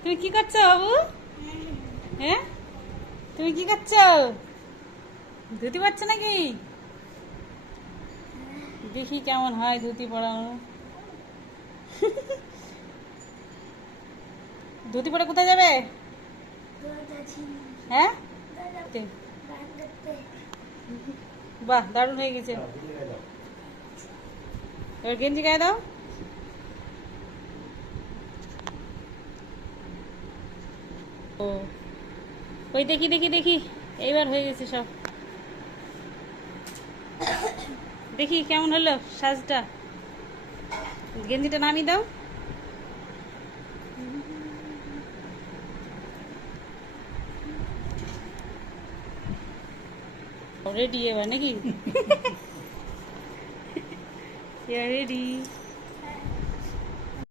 তুমি কি করছো বাবু? হ্যাঁ, তুমি কি করছো? ধুতি পড়ছো নাকি? দেখি কেমন হয় ধুতি পরানো। ধুতি পরে কোথায় যাবে? হ্যাঁ, বাহ, দারুণ হয়ে গেছে। এবার গেঞ্জি গায়ে দাও। ও, ওই দেখি দেখি দেখি, এইবার হয়ে গেছে সব। দেখি কেমন হলো সাজটা। গেঞ্জিটা নামিয়ে দাও। রেডি এবার নাকি? রেডি।